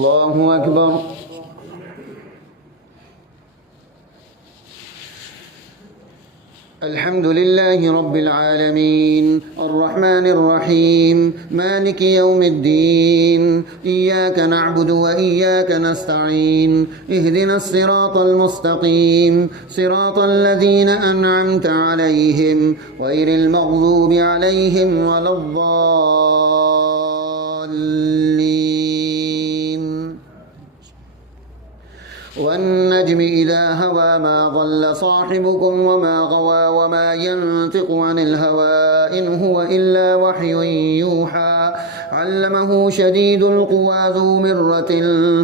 الله أكبر. الحمد لله رب العالمين الرحمن الرحيم مالك يوم الدين إياك نعبد وإياك نستعين اهدنا الصراط المستقيم صراط الذين أنعمت عليهم غير المغضوب عليهم ولا الضالين. والنجم إذا هوى ما ضل صاحبكم وما غوى وما ينطق عن الهوى إن هو إلا وحي يوحى علمه شديد القوى ذو مرة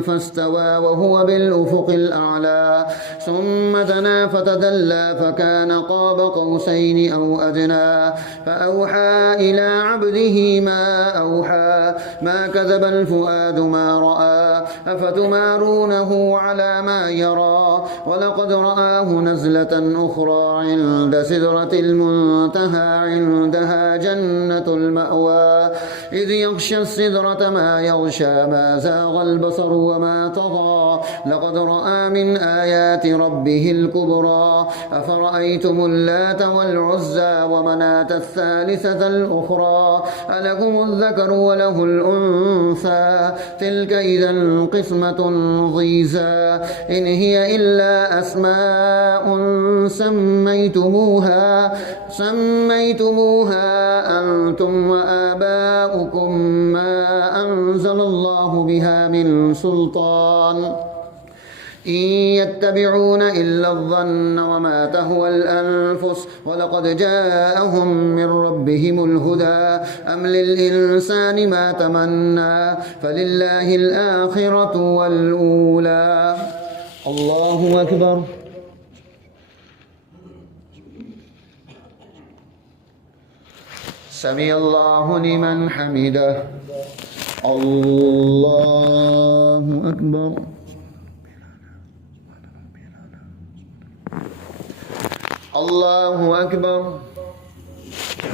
فاستوى وهو بالأفق الأعلى ثم دنا فتدلى فكان قاب قوسين أو أدنى فأوحى إلى عبده ما أوحى ما كذب الفؤاد ما رأى أفتمارونه على ما يرى ولقد رآه نزلة أخرى عند سدرة المنتهى عندها جنة المأوى إذ يغشى السدرة ما يغشى ما زاغ البصر وما طغى لقد رأى من آيات ربه الكبرى أفرأيتم اللات والعزى ومناة الثالثة الأخرى ألكم الذكر وله الأنثى تلك إذا قسمة ضيزى إن هي إلا أسماء سميتموها أنتم وآباؤكم ما أنزل الله بها من سلطان إن يتبعون إلا الظن وما تهوى الأنفس ولقد جاءهم من ربهم الهدى أم للإنسان ما تمنى فلله الآخرة والأولى. الله أكبر. سمع الله لمن حمده. الله أكبر. الله أكبر.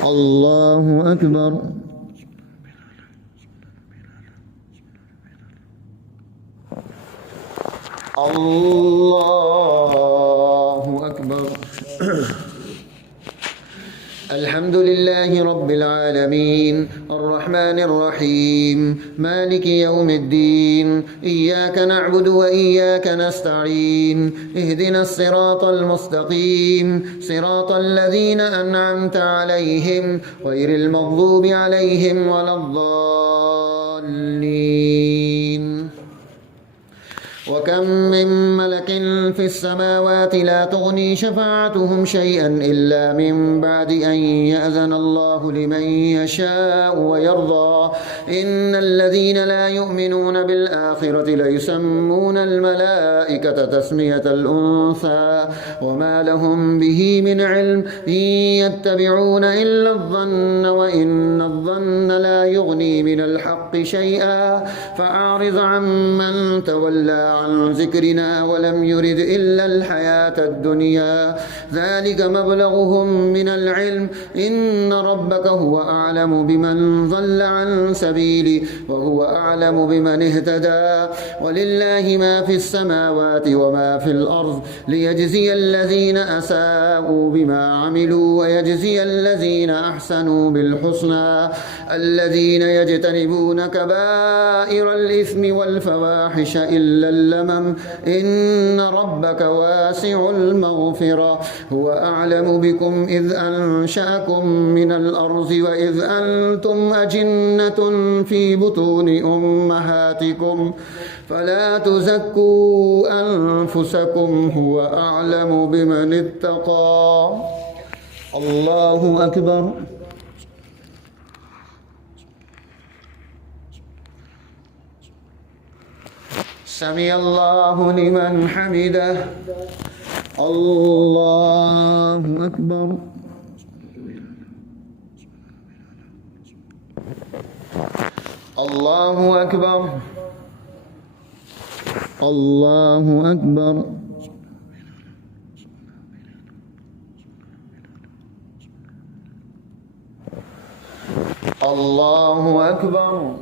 الله أكبر. الله أكبر. الحمد لله رب العالمين الرحمن الرحيم مالك يوم الدين إياك نعبد وإياك نستعين اهدنا الصراط المستقيم صراط الذين أنعمت عليهم غير المغضوب عليهم ولا الضالين. وكم من ملك في السماوات لا تغني شفاعتهم شيئا إلا من بعد أن يأذن الله لمن يشاء ويرضى إن الذين لا يؤمنون بالآخرة ليسمون الملائكة تسمية الأنثى وما لهم به من علم إن يتبعون إلا الظن وإن الظن لا يغني من الحق شيئا فأعرض عمن تولى عن ذكرنا ولم يرد إلا الحياة الدنيا ذلك مبلغهم من العلم إن ربك هو أعلم بمن ضل عن سبيله وهو أعلم بمن اهتدى ولله ما في السماوات وما في الأرض ليجزي الذين أساءوا بما عملوا ويجزي الذين أحسنوا بالحسنى الذين يجتنبون كبائر الإثم والفواحش إلا اللمم إن ربك واسع المغفرة هو أعلم بكم إذ أنشأكم من الأرض وإذ أنتم أجنة في بطون أمهاتكم فلا تزكوا أنفسكم هو أعلم بمن اتقى. الله أكبر. سمع الله لمن حمده. الله أكبر. الله أكبر. الله أكبر. الله أكبر.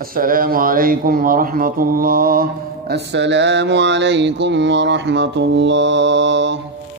السلام عليكم ورحمة الله. السلام عليكم ورحمة الله.